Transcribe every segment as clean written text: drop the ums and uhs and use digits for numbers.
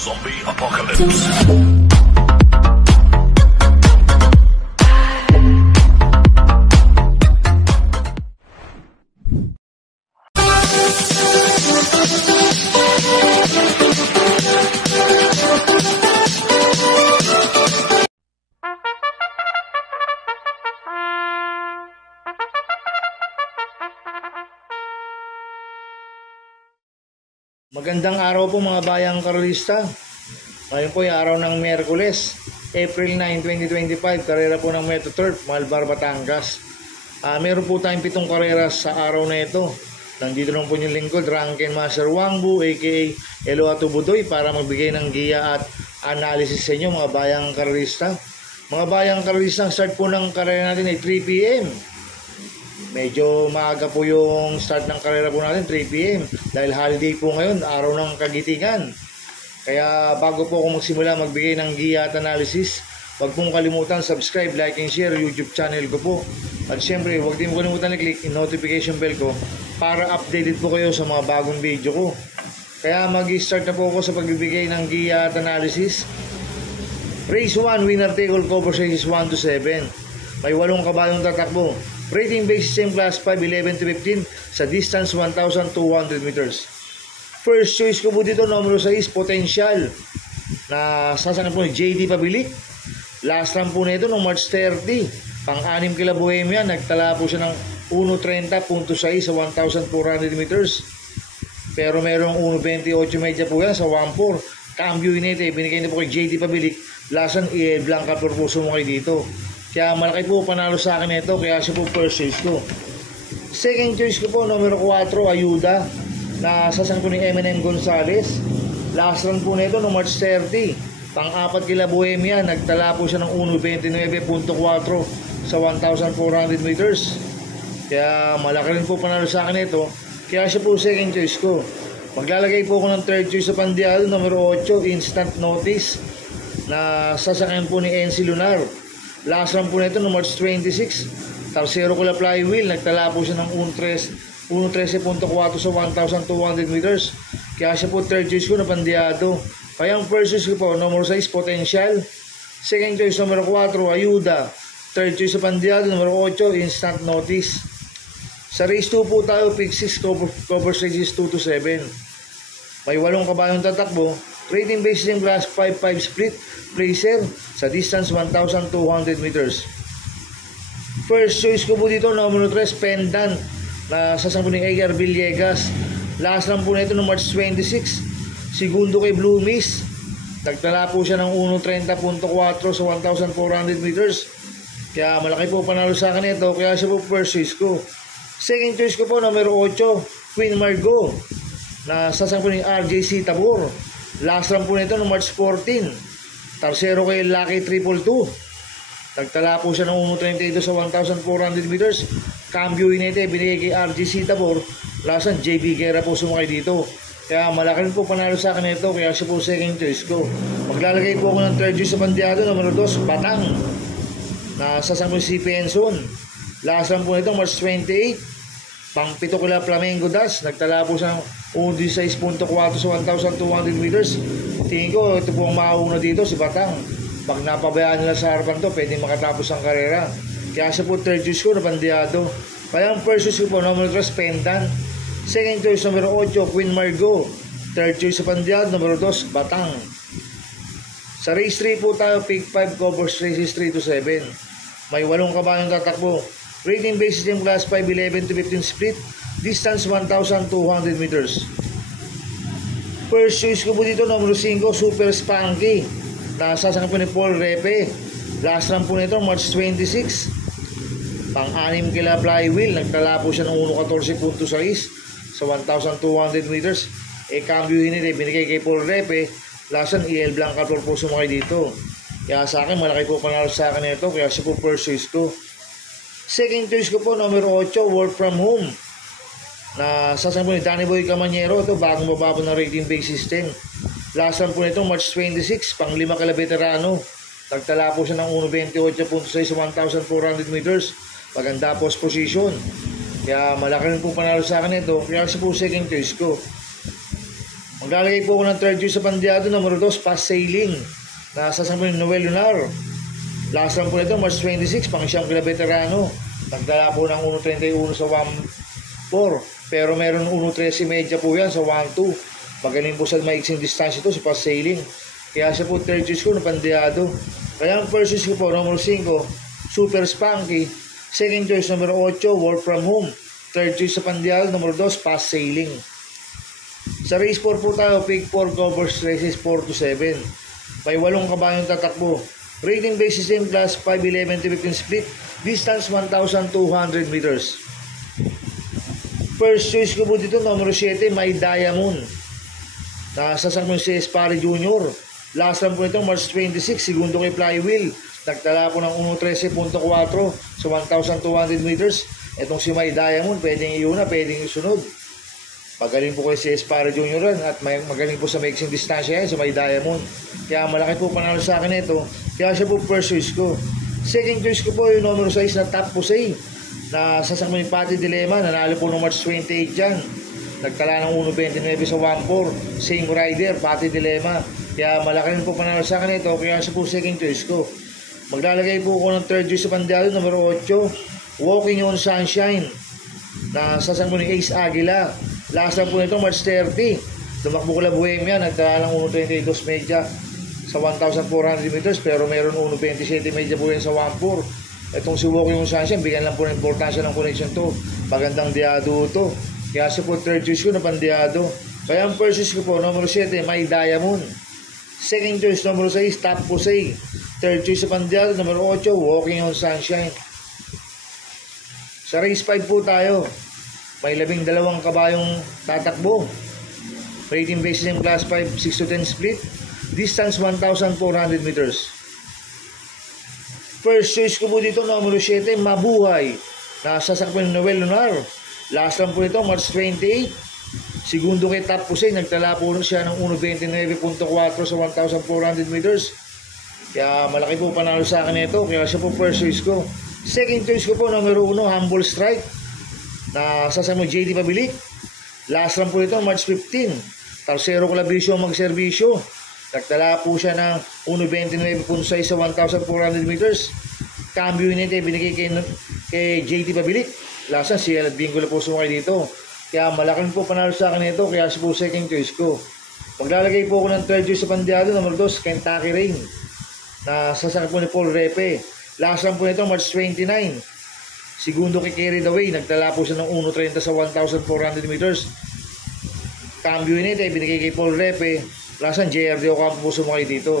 Zombie Apocalypse. Magandang araw po mga bayang karolista. Ngayon po yung araw ng Miyerkules, April 9, 2025. Karera po ng Metro Turf, Malbar, Batangas. Meron po tayong 7 karera sa araw na ito. Nandito lang po yung lingkod, Rankin Master Wangbu, aka Elo Atubudoy, para magbigay ng giya at analysis sa inyo mga bayang karolista. Mga bayang karolista, ang start po ng karera natin ay 3 p.m. Medyo maaga po yung start ng karera po natin, 3 p.m. Dahil holiday po ngayon, araw ng kagitingan. Kaya bago po ako magsimula magbigay ng giya at analysis, huwag pong kalimutan subscribe, like, and share YouTube channel ko po. At syempre, huwag din po kalimutan i-click yung notification bell ko para updated po kayo sa mga bagong video ko. Kaya mag-start na po ako sa pagbibigay ng giya at analysis. Race 1, winner take all, cover races 1 to 7. May 8 kabayong tatakbo. Rating based same class 5, 11 to 15 sa distance 1,200 meters. First choice ko po dito, numero 6, Potential, na sasakyan po ni JD Pabilik. Last run po nito noong March 30, pang-6 kila Bohemia, nagtala po siya ng 1.30.6 sa 1,400 meters. Pero merong 1.28 medya po yan sa 1.4. Cambio inete, binigay na po kay JD Pabilik. Last run, Blanca Purpuso mo kayo dito. Kaya malaki po panalo sa akin ito, kaya siya po first choice ko. Second choice ko po, numero 4, Ayuda, na sasakyan po ni M&M Gonzalez. Last run po nito no March 30, pang-4 kila Bohemia, nagtala po siya ng 1.29.4 sa 1,400 meters. Kaya malaki rin po panalo sa akin ito, kaya siya po second choice ko. Maglalagay po ako ng third choice sa pandiado, numero 8, Instant Notice, na sasakyan po ni NC Lunar. Last run po nito no March 26, Tarsero ko la flywheel, nagtala po siya ng 1.13.4 sa 1,200 meters. Kaya siya po third choice ko na pandiado. Kaya ang first choice ko po, numero 6, Potential. Second choice, numero 4, Ayuda. Third choice sa pandiado, numero 8, Instant Notice. Sa race 2 po tayo, pick 6, cover stages 2 to 7. May 8 kabayong tatakbo. Rating based in class 5-5 split placer sa distance 1,200 meters. First choice ko po dito, numero 3, Pendant, na sasakyan po ni AR Villegas. Last run po nito no March 26, segundo kay Blue Mist, nagtala po siya ng 1.30.4 sa 1,400 meters. Kaya malaki po panalo sa akin ito, kaya siya po first choice ko. Second choice ko po, numero 8, Queen Margot, na sasakyan po ni RJC Tabor. Last run po nito no March 14, Tarsero kay Lucky 222, nagtala po siya ng 1.32 sa 1,400 meters. Cambio inete, binigay kay RGC Tabor. Last run, JB Guerra po sumakay dito. Kaya malaki rin po panalo sa akin ito, kaya siya po second choice ko. Maglalagay po ako ng third choice sa pandiado, numero 2, Batang, na sasakyan po si Penson. Last run po nito March 28, pang-7 kila Flamengo Das, nagtala po siya ng 1.16.4 sa 1,200 meters. Tingin ko ito po ang mauna dito, si Batang. Pag napabayaan nila sa harapan to, pwede makatapos ang karera. Kaya siya po third choice ko na pandiado. Kaya ang first choice ko po, numero 3, Pendant. Second choice, numero 8, Queen Margot. Third choice sa pandiado, numero 2, Batang. Sa race 3 po tayo, pick 5, covers races 3 to 7. May 8 kabayong tatakbo. Rating basis in class 5, 11 to 15 split, distance 1,200 meters. First choice ko po dito, numero 5, Super Spunky, na sasakyan po ni Paul Repe. Last run po nito March 26, pang-6 kila Flywheel, nagtala po siya ng 1.14.6 sa 1,200 meters. Cambio hinili, binigay kay Paul Repe. Last run, Blanca Purpuso mo kayo dito. Kaya sa akin, malaki po panalo sa akin ito, kaya siya po first choice ko. Second choice ko po, numero 8, Work From Home, na sasakyan po ni Danny Boy Camanyero. Ito, bagong bababa ng rating base system. Last run po nito March 26, pang-5 kala veterano, nagtala po siya ng 1.28.6 sa 1,400 meters. Maganda post position. Kaya malaki rin po panalo sa akin ito, kaya siya po second choice ko. Maglalagay po ako ng third choice sa Pandiado, numero 2, Fast Sailing. Nasasama yung Noel Lunar. Last run po nito, March 26, pang siyang kila veterano. Nagdala po ng 1.31 sa 1.4. Pero meron 1.13 po yan sa 1.2. Magaling po sa maiksing distansya ito, si Fast Sailing. Kaya siya po third choice ko na Pandiado. Kaya ang first choice ko po, numero 5, Super Spunky. Second choice, numero 8, Work From Home. Third choice sa Pandiado, numero 2, Fast Sailing. Sa race 4 po tayo, pick 4 covers races 4 to 7. May 8 kabayong tatakbo. Rating basis in class 5-11 to 15 split. Distance 1,200 meters. First choice ko po dito, numero 7, My Diamond. Nasasang mo si Espari Jr. Last run po nito, March 26, segundo kay Flywheel. Nagtala po ng 1.13.4 sa 1,200 meters. Itong si My Diamond, pwedeng iuna, pwedeng isunod. Magaling po kay si Espari Jr. at magaling po sa mixing distansya yan, sa My Diamond. Kaya malaki po panalo sa akin ito. Kaya siya po first choice ko. Second choice ko po yung numero 6 na Top Pusay. Na sasama ni Pati Dilemma. Nanalo po ng March 28 dyan. Nagtala ng 1.29 sa 1.4. Same rider, Pati Dilemma. Kaya malaki rin po panalo sa akin ito. Kaya siya po second choice ko. Maglalagay po ako ng third choice sa Pandiado, numero 8. Walking on Sunshine. Na sasama ni Ace Aguila. Last time po nito, March 30. Tumakbo ko lang Bohemia, nagtala ng 1.22 medya sa 1,400 meters, pero meron 1.27 medya po yan sa 1.4. Itong si Walking on Sunshine, bigyan lang po ng importansya ng connection to. Magandang diado to. Kaya siya po third choice ko na Pandiado. Kaya ang first choice ko po, numero 7, My Diamond. Second choice, numero 6, Top Pusay. Third choice sa Pandiado, numero 8, Walking on Sunshine. Sa race 5 po tayo. May 12 kabayong tatakbo. Rating basis in class 5, 6 to 10 split. Distance 1,400 meters. First choice ko po dito, numero 7, Mabuhay. Nasasakpan ng Noel Lunar. Last run po ito, March 28. Segundo kay Top Pusay, nagtala po siya ng 1.29.4 sa 1,400 meters. Kaya malaki po panalo sa akin ito. Kaya siya po first choice ko. Second choice ko po, numero 1, Humble Strike. Na sasama JD Pabilik. Last run po ito, March 15. Tarsero Calabrisio magserbisyo. Nagtala po siya ng 1.29.6 sa 1,400 meters. Cambio unit binigay kay JD Pabilik. Last run, si Elad Bingo na po sumakay dito. Kaya malaking po panalo sa akin ito. Kaya siya po second choice ko. Maglalagay po ako ng third choice sa Pandiado, numero 2, Kentucky Rain. Na sasakay po ni Paul Repe. Last run po nito, March 29. Segundo kay Carried Away, nagtala po siya ng 1.30 sa 1,400 meters. Cambio unit binigay kay Paul Repe. Lasan, JRD Ocampo po sumakay dito.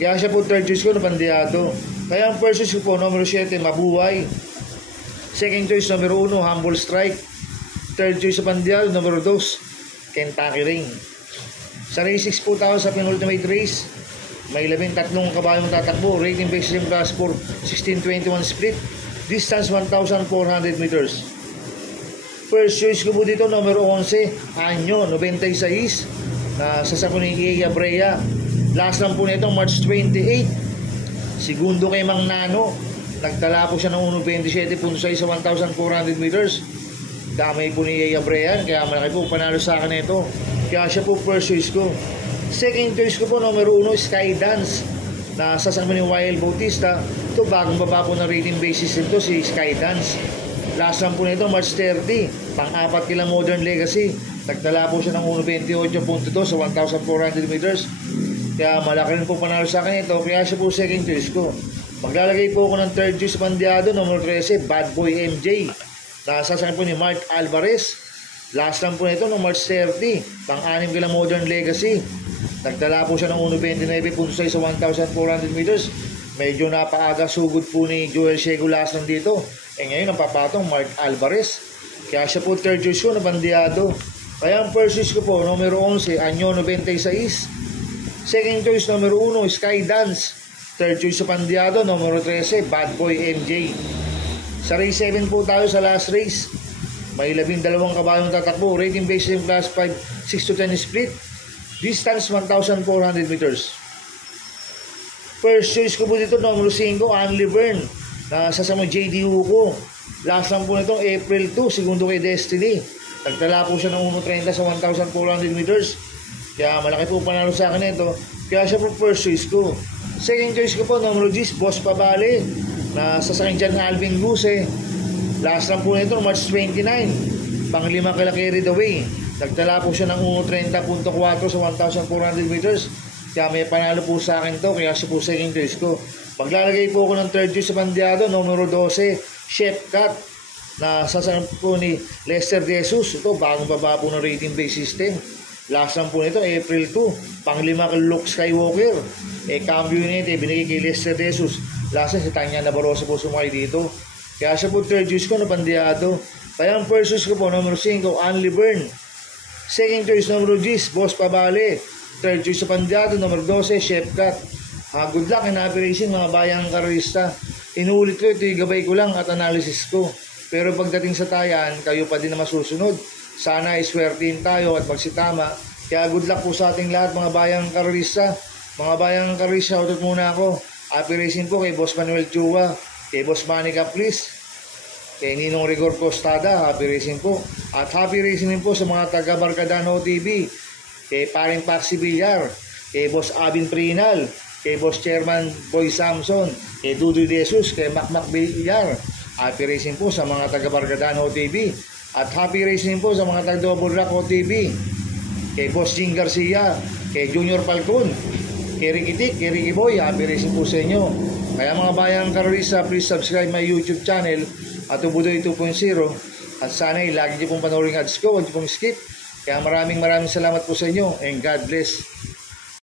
Kaya siya po third choice ko na Pandiado. Kaya ang first choice ko po, numero 7, Mabuhay. Second choice, numero 1, Humble Strike. Third choice sa Pandiado, numero 2, Kentucky Rain. Sa race 6 po tayo sa penultimate race. May 13 kabayong tatakbo. Rating basis in class 4, 16-21 split. Distance 1,400 meters. First choice ko po dito, numero 11, Anyo, 96. Sasako ni Iya Brea. Last run po nito, March 28. Segundo kay Mang Nano. Nagtala po siya ng 1.27.6 sa 1,400 meters. Damay po ni Iya Brea. Kaya malaki po panalo sa akin ito. Kaya siya po first choice ko. Second choice ko po, numero 1, Skydance. Sasama ni Wild Bautista. Ito, bagong baba po ng rating basis nito, si Skydance. Last run po nito, March 30. Pang-apat kila Modern Legacy. Nagtala po siya ng 1.28.2 sa 1,400 meters. Kaya malaki rin po panalo sa akin ito. Kaya siya po second choice ko. Maglalagay po ako ng third choice Pandiado, numero 13, Bad Boy MJ. Sasama po ni Mark Alvarez. Last run po nito, no, March 30. Pang-anim kila Modern Legacy. Nagtala po siya ng 1.29.6 sa 1,400 meters. Medyo napaaga sugod po ni Joel Ciego last run dito. Ngayon ang papatong Mark Alvarez. Kaya siya po third choice ko na Pandiado. Kaya ang first choice ko po, numero 11, Anyo 96. Second choice, numero 1, Skydance. Third choice sa Pandiado, numero 13, Bad Boy MJ. Sa race 7 po tayo sa last race. May 12 kabayong tatakbo. Rating based in class 5, 6 to 10 split. Distance 1,400 meters. First choice ko po dito, numero 5, Anli Bern. Sasama JD Hugo. Last lang po nitong April 2, segundo kay Destiny. Nagtala po siya ng 1.30 sa 1,400 meters. Kaya malaki po panalo sa akin ito. Kaya siya po first choice ko. Second choice ko po, numero 10, Boss Pabale. Na sasakyan dyan Alvin Guse. Last lang po nito, March 29. Pang-5 kila carry the way. Nagtala po siya ng 1.30.4 sa 1,400 meters. Kaya may panalo po sa akin to. Kaya siya po second choice ko. Maglalagay po ako ng third choice sa pandiado, numero 12, Chef Cat. Na sasakyan po ni Lester De Jesus. Ito, bagong baba po ng rating base system. Last lang po nito, April 2. Pang-5 kay Luke Skywalker. Cambio nito, binigay kay Lester De Jesus. Last lang si Tanya Nabarosa po sumakay dito. Kaya siya po third choice ko na pandiado. Kaya ang first choice ko po, numero 5, Anli Byrne. Second choice, numero 10, Boss Pabale. Third choice sa pandiado, numero 12, Chef Cat. Good luck and happy racing mga bayang karista. Inuulit ko, ito yung gabay ko lang at analysis ko. Pero pagdating sa tayan, kayo pa din na masusunod. Sana iswertihin tayo at magsitama. Kaya good luck po sa ating lahat mga bayang karista. Mga bayang karista, utot muna ako. Happy racing po kay Boss Manuel Chua, kay Boss Manny Caplis, kay Ninong Rigor Costada, happy racing po. At happy racing din po sa mga taga Barcadano TV, kay Paring Paxi Villar, kay Boss Abin Prinal, kay Boss Chairman Boy Samson, kay Dudu Jesus, kay Macmac Villar. Happy racing po sa mga taga Barcadano TV. At happy racing po sa mga taga Double Rock TV, kay Boss Jing Garcia, kay Junior Falcon, kay Ricky Tik, kay Ricky Boy. Happy racing po sa inyo. Kaya mga bayang karista, please subscribe my YouTube channel at Ubudoy 2.0. At sana lagi niyo pong panoorin ads ko, huwag niyo pong skip. Kaya maraming salamat po sa inyo and God bless.